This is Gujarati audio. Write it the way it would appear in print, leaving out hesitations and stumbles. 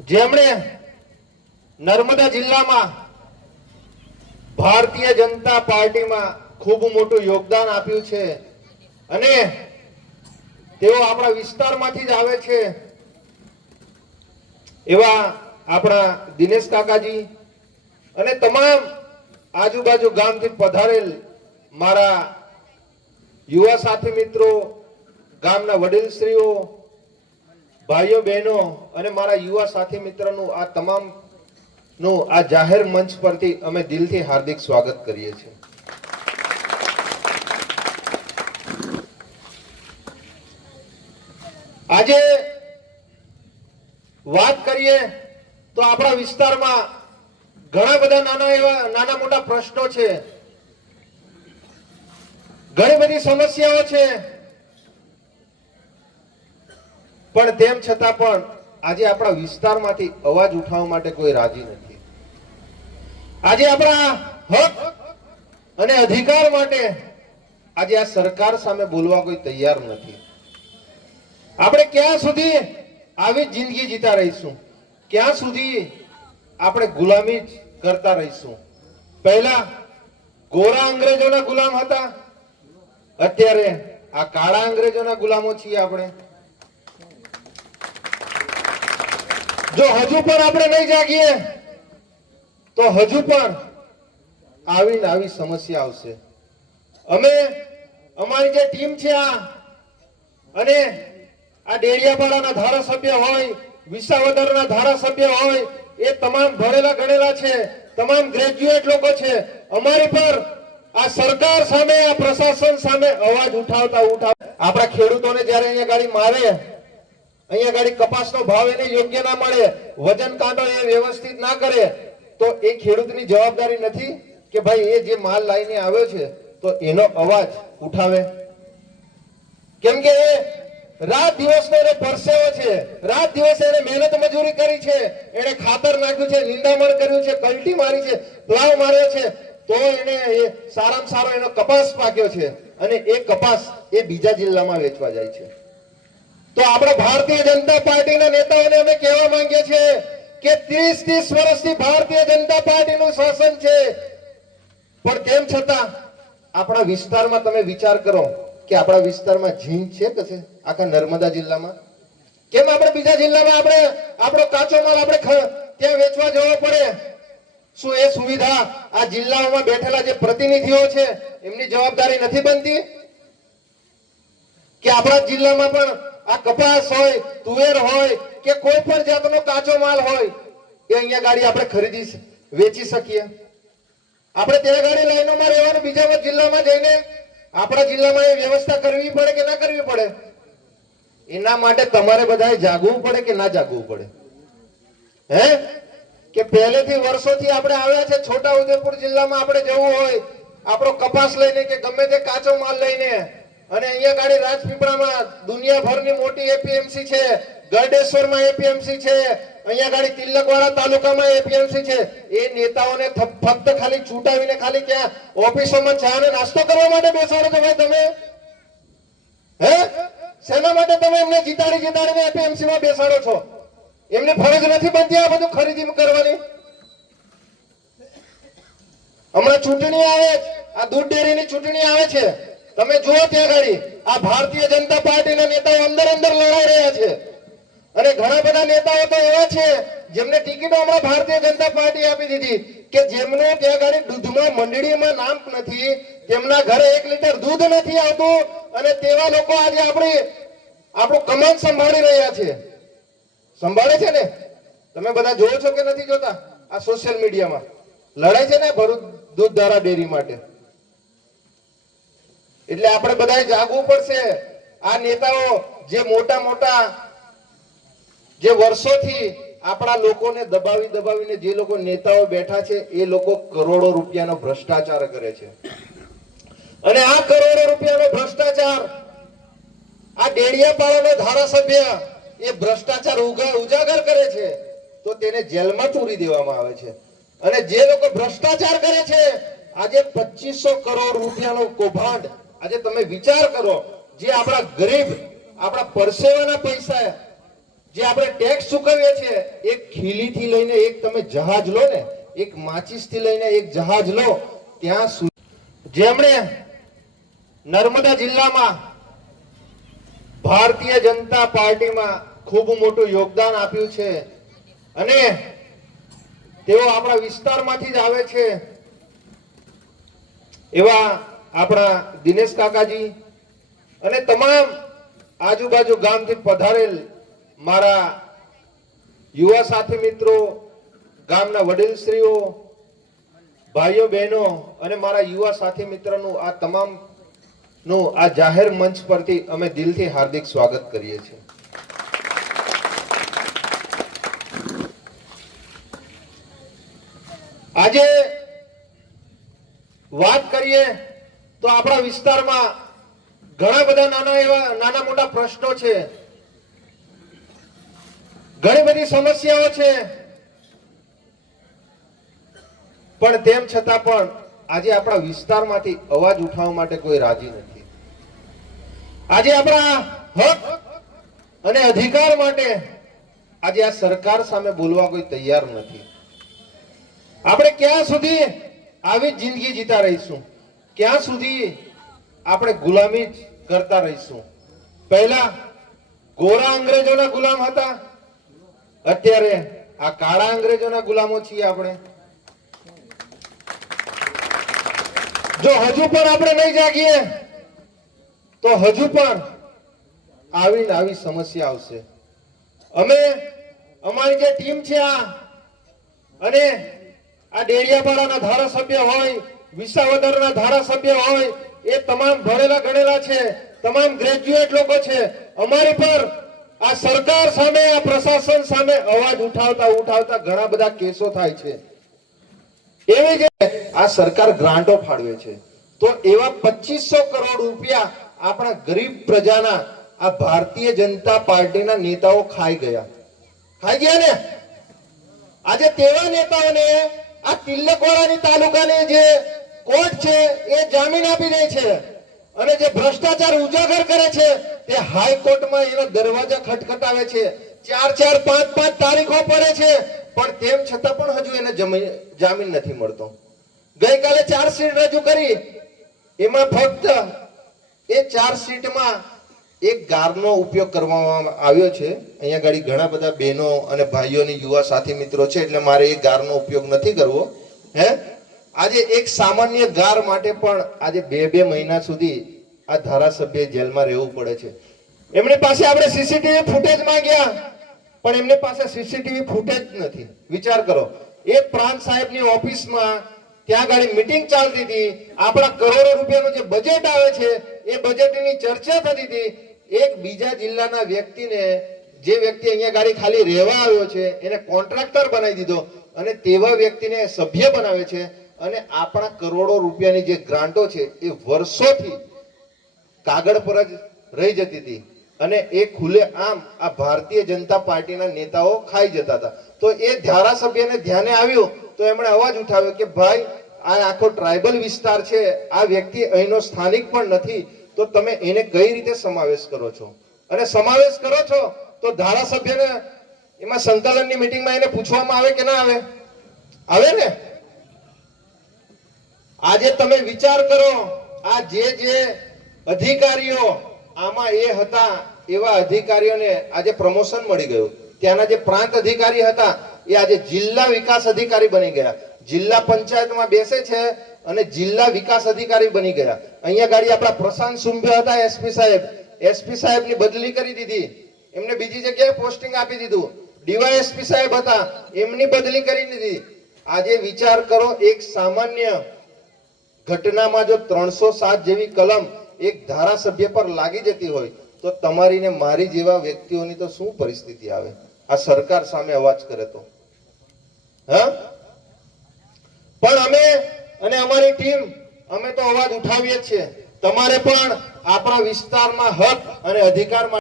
જેમણે નર્મદા જિલ્લામાં ભારતીય જનતા પાર્ટીમાં ખૂબ મોટું યોગદાન આપ્યું છે અને તેઓ આપણા વિસ્તારમાંથી જ આવે છે એવા આપણા દિનેશ કાકાજી અને તમામ આજુબાજુ ગામથી પધારેલ મારા યુવા સાથી મિત્રો, ગામના વડીલશ્રીઓ, ભાઈઓ બહેનો અને મારા યુવા સાથી મિત્રોનું આ તમામ નું આ જાહેર મંચ પરથી અમે દિલથી હાર્દિક સ્વાગત કરીએ છીએ. આજે વાત કરીએ તો આપણા વિસ્તારમાં ઘણા બધા નાના મોટા પ્રશ્નો છે, ઘણી બધી સમસ્યાઓ છે, પણ તેમ છતાં પણ આજે આપણા વિસ્તારમાંથી અવાજ ઉઠાવવા માટે કોઈ રાજી નથી. આજે આપણા હક અને અધિકાર માટે આજે આ સરકાર સામે બોલવા કોઈ તૈયાર નથી. આપણે ક્યાં સુધી આવી જિંદગી જીતા રહીશું? ક્યાં સુધી આપણે ગુલામી જ કરતા રહીશું? પહેલા ગોરા અંગ્રેજોના ગુલામ હતા, અત્યારે આ કાળા અંગ્રેજોના ગુલામો છીએ આપણે. જો હજુ પણ આપણે નહીં જાગીએ તો હજુ પણ આવી ને આવી સમસ્યા આવશે. અમે અમારી જે ટીમ છે અને આ ડેડિયાપાડાના ધારાસભ્ય હોય, વિસાવદરના ધારાસભ્ય હોય, એ તમામ ભણેલા ગણેલા છે, તમામ ગ્રેજ્યુએટ લોકો છે. અમારી પર આ સરકાર સામે, આ પ્રશાસન સામે અવાજ ઉઠાવતા આપણા ખેડૂતોને જયારે અહીંયા ગાડી મારે, અહીંયા ગાડી કપાસનો ભાવ એને યોગ્ય ના મળે, વજન કાંટો એ વ્યવસ્થિત ના કરે, તો એ ખેડૂતની જવાબદારી નથી કે ભાઈ એ જે માલ લઈને આવ્યો છે તો એનો અવાજ ઉઠાવે? કેમ કે રાત દિવસનો એને પરસેવો છે, રાત દિવસે એને મહેનત મજૂરી કરી છે, એને ખાતર નાખ્યું છે, નિંદામણ કર્યું છે, કલ્ટી મારી છે, પ્લાવ માર્યો છે, તો એને સારામાં સારો એનો કપાસ પાક્યો છે અને એ કપાસ એ બીજા જિલ્લામાં વેચવા જાય છે. તો આપણા ભારતીય જનતા પાર્ટીના નેતાઓને અમે કહેવા માંગીએ છીએ કે 30 વર્ષથી ભારતીય જનતા પાર્ટીનું શાસન છે, પણ તેમ છતાં આપણા વિસ્તારમાં તમે વિચાર કરો કે આપણા વિસ્તારમાં ઝીંક છે કે છે? આખા નર્મદા જિલ્લામાં કેમ આપણે બીજા જિલ્લામાં આપણે આપણો કાચો માલ આપણે ત્યાં વેચવા જવો પડે? શું એ સુવિધા આ જિલ્લાઓમાં બેઠેલા જે પ્રતિનિધિઓ છે એમની જવાબદારી નથી બનતી કે આપણા જિલ્લામાં પણ આ કપાસ હોય, તુવેર હોય કે કોઈ પણ જાતનો કાચો માલ હોય એ અહીંયા ગાડી આપણે ખરીદી વેચી શકીએ? આપણે ત્યાં ગાડી લાઈનોમાં રહેવાનું, બીજા જિલ્લામાં જઈને આપણા જિલ્લામાં એ વ્યવસ્થા કરવી પડે કે ના કરવી પડે? એના માટે તમારે બધાએ જાગવું પડે કે ના જાગવું પડે? હે કે પહેલેથી વર્ષોથી આપણે આવ્યા છે, છોટા ઉદેપુર જિલ્લામાં આપણે જવું હોય, આપણો કપાસ લઈને કે ગમે તે કાચો માલ લઈને, અને અહીંયા ગાડી રાજપીપળામાં દુનિયાભરની મોટી એપીએમસી છે, ગરડેશ્વરમાં એપીએમસી છે, અહીંયા ગાડી તિલકવાડા તાલુકામાં એપીએમસી છે. એ નેતાઓને ફક્ત ખાલી છૂટાવીને ખાલી ક્યાં ઓફિસોમાં ચા અને નાસ્તો કરવા માટે બેસાડો છો ભાઈ તમે? હે શેના માટે તમે એમને જીતાડીને એપીએમસી માં બેસાડો છો? એમને ફરજ નથી બનતી આ બધું ખરીદી કરવાની? હમણાં ચૂંટણી આવે, આ દૂધ ડેરીની ચૂંટણી આવે છે, તમે જુઓ ત્યાં ગાડી આ ભારતીય જનતા પાર્ટીના નેતાઓ અંદર લડાઈ રહ્યા છે અને ઘણા બધા નેતાઓ તો એવા છે જેમને ટિકિટો હમણાં ભારતીય જનતા પાર્ટી આપી દીધી કે જેમને ત્યાં ગાડી દૂધમાં મંડળીમાં નામ નથી, તેમના ઘરે 1 લીટર દૂધ નથી આવતું, અને તેવા લોકો આજે આપણું કમાન સંભાળી રહ્યા છે. સંભાળે છે ને? તમે બધા જોવો છો કે નથી જોતા? આ સોશિયલ મીડિયામાં લડાઈ છે ને ભરૂચ દૂધધારા ડેરી માટે. એટલે આપણે બધાએ જાગવું પડશે. આ નેતાઓ જે મોટા જે વર્ષોથી આપણા લોકોને દબાવીને જે લોકો નેતાઓ બેઠા છે એ લોકો કરોડો રૂપિયાનો ભ્રષ્ટાચાર કરે છે, અને આ કરોડો રૂપિયાનો ભ્રષ્ટાચાર આ ડેડિયાપાડાનો ધારાસભ્ય એ ભ્રષ્ટાચાર ઉજાગર કરે છે તો તેને જેલમાં પૂરી દેવામાં આવે છે. અને જે લોકો ભ્રષ્ટાચાર કરે છે, આજે 2500 કરોડ રૂપિયાનો કૌભાંડ, આજે તમે વિચાર કરો, જે આપણા ગરીબ, આપણા પરસેવાના પૈસા જે આપણે ટેક્સ ચૂકવીએ છીએ, એક ખીલીથી લઈને એક તમે જહાજ લો ને, એક માચીસથી લઈને એક જહાજ લો, ત્યાં જેમણે નર્મદા જિલ્લામાં ભારતીય જનતા પાર્ટીમાં ખૂબ મોટું યોગદાન આપ્યું છે અને તેઓ આપણા વિસ્તારમાંથી જ આવે છે એવા આપણા દિનેશ કાકાજી અને તમામ આજુબાજુ ગામથી પધારેલ મારા યુવા સાથી મિત્રો, ગામના વડીલશ્રીઓ, ભાઈઓ બહેનો અને મારા યુવા સાથી મિત્રોનું આ તમામ નું આ જાહેર મંચ પરથી અમે દિલથી હાર્દિક સ્વાગત કરીએ છીએ. આજે વાત કરીએ તો આપણા વિસ્તારમાં ઘણા બધા નાના મોટા પ્રશ્નો છે, ઘણી બધી સમસ્યાઓ છે, પણ તેમ છતાં પણ આજે આપણા વિસ્તારમાંથી અવાજ ઉઠાવવા માટે કોઈ રાજી નથી. આજે આપણા હક અને અધિકાર માટે આજે આ સરકાર સામે બોલવા કોઈ તૈયાર નથી. આપણે ક્યાં સુધી આવી જિંદગી જીતા રહીશું? ક્યાં સુધી આપણે ગુલામી કરતા રહીશું? પહેલા ગોરા અંગ્રેજોના ગુલામ હતા, અત્યારે આ કાળા અંગ્રેજોના ગુલામો છીએ આપણે. જો હજુ પણ આપણે નહીં જાગીએ તો હજુ પણ આવી સમસ્યા આવશે. અમે અમારી જે ટીમ છે અને આ ડેડિયાપાડાના ધારાસભ્ય હોય, વિસાવદરના ધારાસભ્ય હોય, એ તમામ ભણેલા ગણેલા છે, તમામ ગ્રેજ્યુએટ લોકો છે. અમારી પર આ સરકાર સામે, આ પ્રશાસન સામે અવાજ ઉઠાવતા ઘણા બધા કેસો થાય છે. એવી જે આ સરકાર ગ્રાન્ટો ફાળવે છે, તો એવા 2500 કરોડ રૂપિયા આપણા ગરીબ પ્રજાના આ ભારતીય જનતા પાર્ટીના નેતાઓ ખાઈ ગયા ને. આજે તેવા નેતાઓને આ તિલકવાડાની તાલુકાની જે કોર્ટ છે એ જામીન આપી દે છે અને જે ભ્રષ્ટાચાર ઉજાગર કરે છે તે હાઈકોર્ટમાં એના દરવાજા ખટખટાવે છે. 4 5 તારીખો પડે છે, પણ તેમ છતાં પણ હજુ એને જામીન નથી મળતો. ગઈકાલે ચાર્જશીટ રજૂ કરી, એમાં ફક્ત એ ચાર્જશીટમાં એક ગારનો ઉપયોગ કરવામાં આવ્યો છે. અહીંયા ગાડી ઘણા બધા બહેનો અને ભાઈઓની યુવા સાથી મિત્રો છે, એટલે મારે એ ગારનો ઉપયોગ નથી કરવો. આજે એક સામાન્ય ગાર માટે પણ આજે 2 મહિના સુધી આ ધારાસભ્ય જેલમાં રહેવું પડે છે. એમની પાસે આપણે સીસીટીવી ફૂટેજ માંગ્યા, પણ એમની પાસે સીસીટીવી ફૂટેજ નથી. વિચાર કરો, એ પ્રાંત સાહેબની ઓફિસમાં ત્યાં ગાડી મીટિંગ ચાલતી હતી, આપણા કરોડો રૂપિયાનું જે બજેટ આવે છે એ બજેટની ચર્ચા થતી હતી. એક બીજા જિલ્લાના વ્યક્તિને, જે વ્યક્તિ અહીંયા ગાડી ખાલી રહેવા આવ્યો છે, એને કોન્ટ્રાક્ટર બનાવી દીધો અને તેવા વ્યક્તિને સભ્ય બનાવે છે. અને આપણા કરોડો રૂપિયાની જે ગ્રાન્ટો છે એ વર્ષોથી કાગળ પર જ રહી જતી હતી અને એ ખુલ્લે આમ આ ભારતીય જનતા પાર્ટીના નેતાઓ ખાઈ જતા હતા. તો એ ધારાસભ્યને ધ્યાને આવ્યું તો એમણે અવાજ ઉઠાવ્યો કે ભાઈ, આ આખો ટ્રાઇબલ વિસ્તાર છે, આ વ્યક્તિ અહીંનો સ્થાનિક પણ નથી, તો તમે એને કઈ રીતે સમાવેશ કરો છો? અને સમાવેશ કરો છો તો ધારાસભ્યને એમાં સંકલનની મીટિંગમાં એને પૂછવામાં આવે કે ના આવે? આવે ને. આજે તમે વિચાર કરો, આ જે અધિકારીઓ આમાં એ હતા, એવા અધિકારીઓને આજે પ્રમોશન મળી ગયું. ત્યાંના જે પ્રાંત અધિકારી હતા એ આજે જિલ્લા વિકાસ અધિકારી બની ગયા, જિલ્લા પંચાયતમાં બેસે છે અને જિલ્લા વિકાસ અધિકારી બની ગયા. અહીંયા ગાડી આપણા પ્રશાંત સુંભે હતા એસપી સાહેબની બદલી કરી દીધી, એમને બીજી જગ્યાએ પોસ્ટિંગ આપી દીધું. ડીવાયએસપી સાહેબ હતા, એમની બદલી કરી દીધી. આજે વિચાર કરો, એક સામાન્ય ઘટનામાં જો 307 જેવી કલમ એક ધારાસભ્ય પર લાગી જતી હોય તો તમારી ને મારી જેવા વ્યક્તિઓની તો શું પરિસ્થિતિ આવે? આ સરકાર સામે અવાજ કરે તો. પણ અમે અને અમારી ટીમ, અમે તો અવાજ ઉઠાવીએ છીએ. તમારે પણ આપણા વિસ્તારમાં હક અને અધિકાર